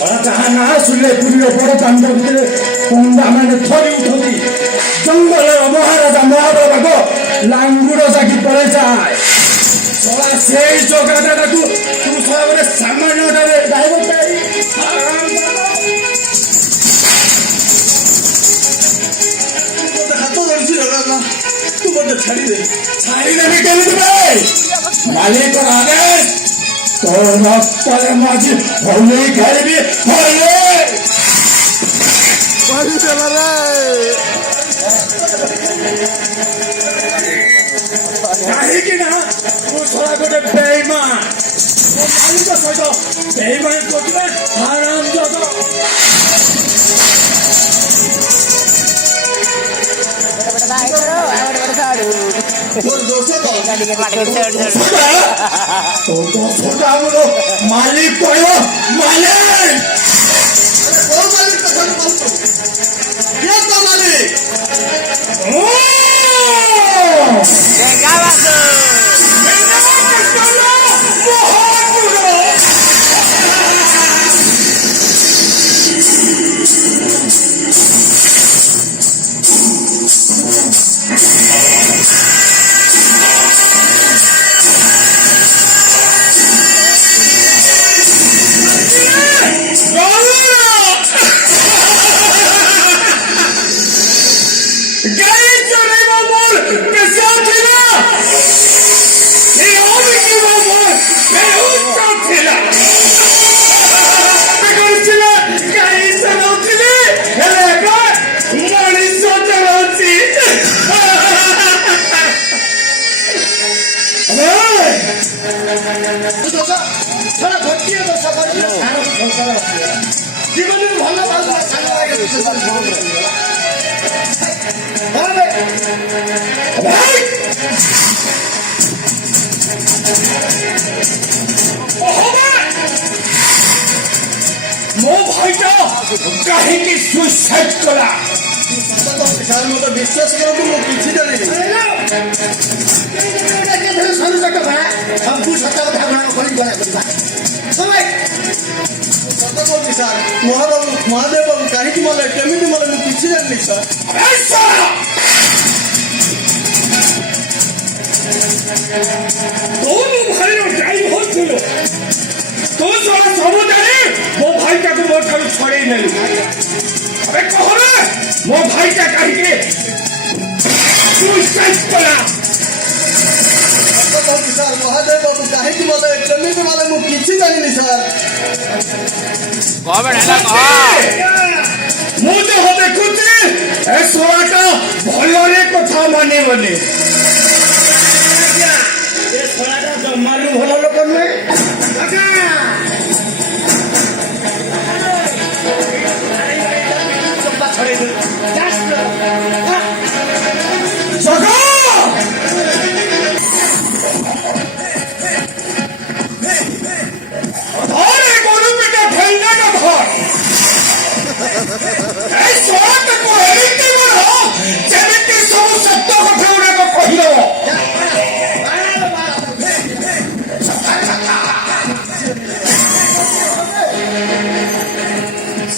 ନା ଶୁଣିଲେ ପୁରୀର ବଡ଼ ଦାଣ୍ଡ ଭିତରେ ପଣ୍ଡାମାନେ ଥରି ଉଠନ୍ତି। ଜଙ୍ଗଲର ମହାରାଜା ମହାବଳ ଲାଙ୍ଗୁଡ଼ ଜାଗି ପଳେଇଯାଏ। ସେଇ ଜଗାଟାକୁ ତୁ ଗୋଟେ ସାମାନ୍ୟଟାରେ ଡ୍ରାଇଭର ହାତ ଧରିଛି ତୁ ମୋତେ ଛାଡ଼ିଦେବି କେମିତି ଭାଇ? ମାଲିକର ଆଦେଶ ତୋ ରକ୍ତରେ ମଝି ହୋଲି ଖେଳିବି କାହିଁକି ନା ତୁ ଶଳା ଗୋଟେ ବେଇମାନ। ମୋ ମାଲିକ ସହିତ ବେଇମାନ କରୁଥିଲେ ହାରାମଜାଦ। ମାଲିକ କହିବ জীবনের ভালো ভালো ମୋ ଭାଇଟା କାହିଁକି ସୁଇସାଇଡ୍ କଲା? ମତେ ବିଶ୍ୱାସ କରନ୍ତୁ ମୁଁ କିଛି ଜାଣିନି। ସବୁ ସତ କଥା ସତ କହୁଛି ସାର୍। ମହାଦେବ ବାବୁ କାହିଁକି ମଲେ କେମିତି ମଲେ ମୁଁ କିଛି ଜାଣିନି ସାର୍। ତୁ ମୋ ଭାଇର ଡ୍ରାଇଭର ଥିଲୁ। ତୁ ସବୁ ଜାଣି ମୋ ଭାଇଟାକୁ ମୋ ଠାରୁ ଛଡ଼େଇ ନେଲୁ। ଏବେ କହରେ ମୋ ଭାଇଟା କାହିଁକି ସୁଇସାଇଡ୍ କଲା? ସାର୍ ମହାଦେବ ବାବୁ କାହିଁକି ମଲେ କେମିତି ମଲେ ମୁଁ କିଛି ଜାଣିନି ସାର୍। ମୁଁ ଯାହା ଦେଖୁଛି ଏ ଶଳାଟା ଭଲରେ କଥା ମାନିବନି। ଏ ଶଳାଟା ଜମାରୁ ଭଲ ଲୋକ ନୁହେଁ।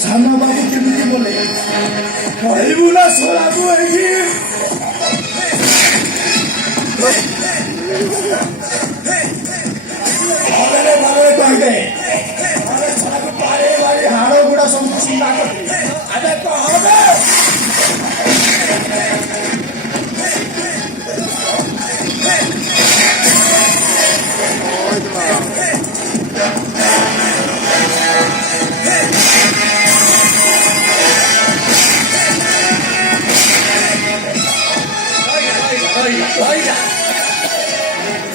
ସାନ ବାବୁ କେମିତି ବୋଲେ କହିବୁ ନା ସରାକୁ ଏଇଠି ଭଲରେ ଭଲରେ କହିବେ। ସରାକୁ ପାରେ ବାରି ହାଡ଼ ଗୁଡ଼ା ସବୁ ଚିନ୍ତା କରିବେ। ଆରେ କହବେ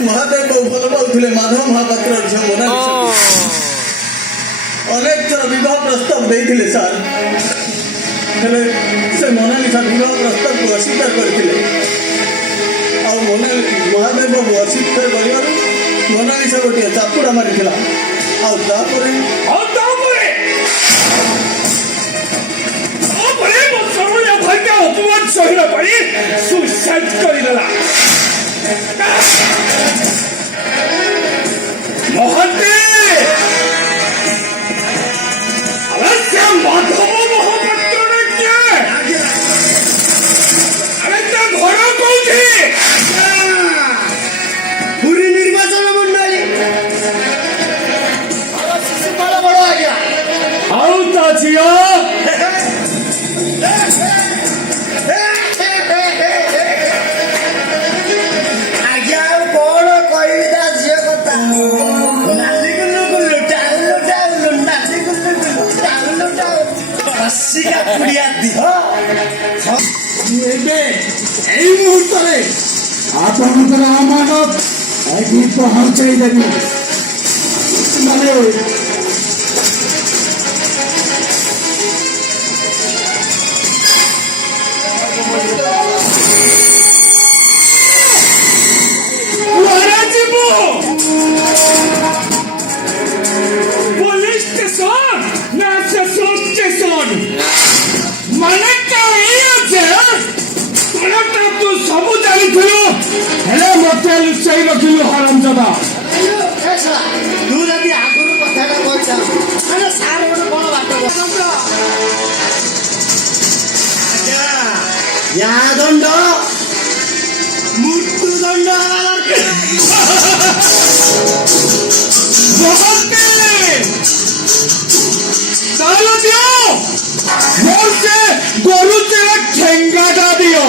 ମହାଦେବ ଭଲ ପାଉଥିଲେ ମାଧବ ମହାପାତ୍ର ଝିଅ ମୋନାଲିସା। ଅନେକ ଥର ବିବାହ ପ୍ରସ୍ତାବ ଦେଇଥିଲେ ସାର୍। ହେଲେ ସେ ମୋନାଲିସା ବିବାହ ପ୍ରସ୍ତାବକୁ ଅସ୍ୱୀକାର କରିଥିଲେ। ଆଉ ମହାଦେବ ବାବୁ ଅସ୍ୱୀକାର କରିବାରୁ ମୋନାଲିସା ଗୋଟିଏ ଚାପୁଡ଼ା ମାରିଥିଲା। ଆଉ ତାପରେ ଭାଇଟା ଅପମାନ ସହିଲା ପାରି ସୁଇସାଇଡ୍ କରିଦେଲା। ମହାନ୍ତି ଏବେ ଏଇ ମୁହୂର୍ତ୍ତରେ ଆପଣଙ୍କର ଅମାନତ ଏଠି ପହଞ୍ଚାଇ ଦେବି। ମାନେ କୁଆଡ଼େ ଯିବୁ? ପୋଲିସ ଷ୍ଟେସନ ନା ଶେଷ ଷ୍ଟେସନ? ମାନେ ଏଇଆ ଯେ କଣଟା ତୁ ସବୁ ଜାଣିଥିଲୁ ହେଲେ ମତେ ଲୁଚାଇ ରଖିଲୁ ହରାମଜାଦା। ତୁ ଯଦି ଆଗରୁ କଥାଟା କହିଥାଉ ମାନେ ସାର୍ ଗୋଟେ କଣ ବାଟ ଦଣ୍ଡ ମୃତ୍ୟୁ ଦଣ୍ଡ ତାହେଲେ ଦିଅ ମୋର ସେ ଗରୁ ଚେରା ଠେଙ୍ଗାଟା ଦିଅ।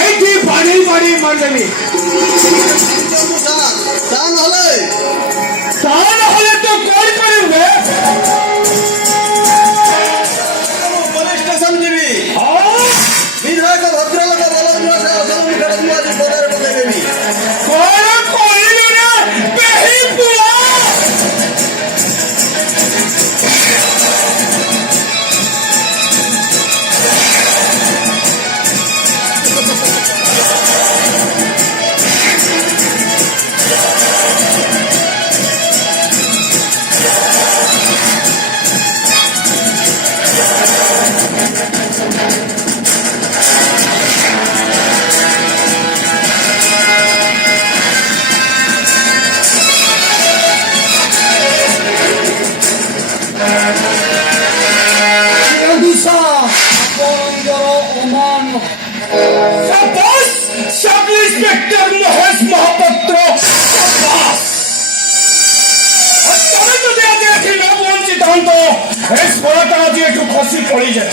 এইটি বাড়ি বাড়ি মারদেবি। তা নহলে তো কল করবে পুলিশ স্টেশন ଯିବି ବିଧାୟକ ଭଦ୍ରଲୋକ ବଳବନ୍ତ ଅସଲ ମୁଖରେ ମୁଁ ଆଜି ପଦାରେ ପକେଇଦେବି। କଣ କହିଲୁ ରେ ବେହି ପୁଅ? सब इंस्पेक्टर महेश महापात्र तमें যদি আজ এটি ন পৌঁছিতান্ত এই স্পড়াটা আজ একটু খসি পড়ি যেত।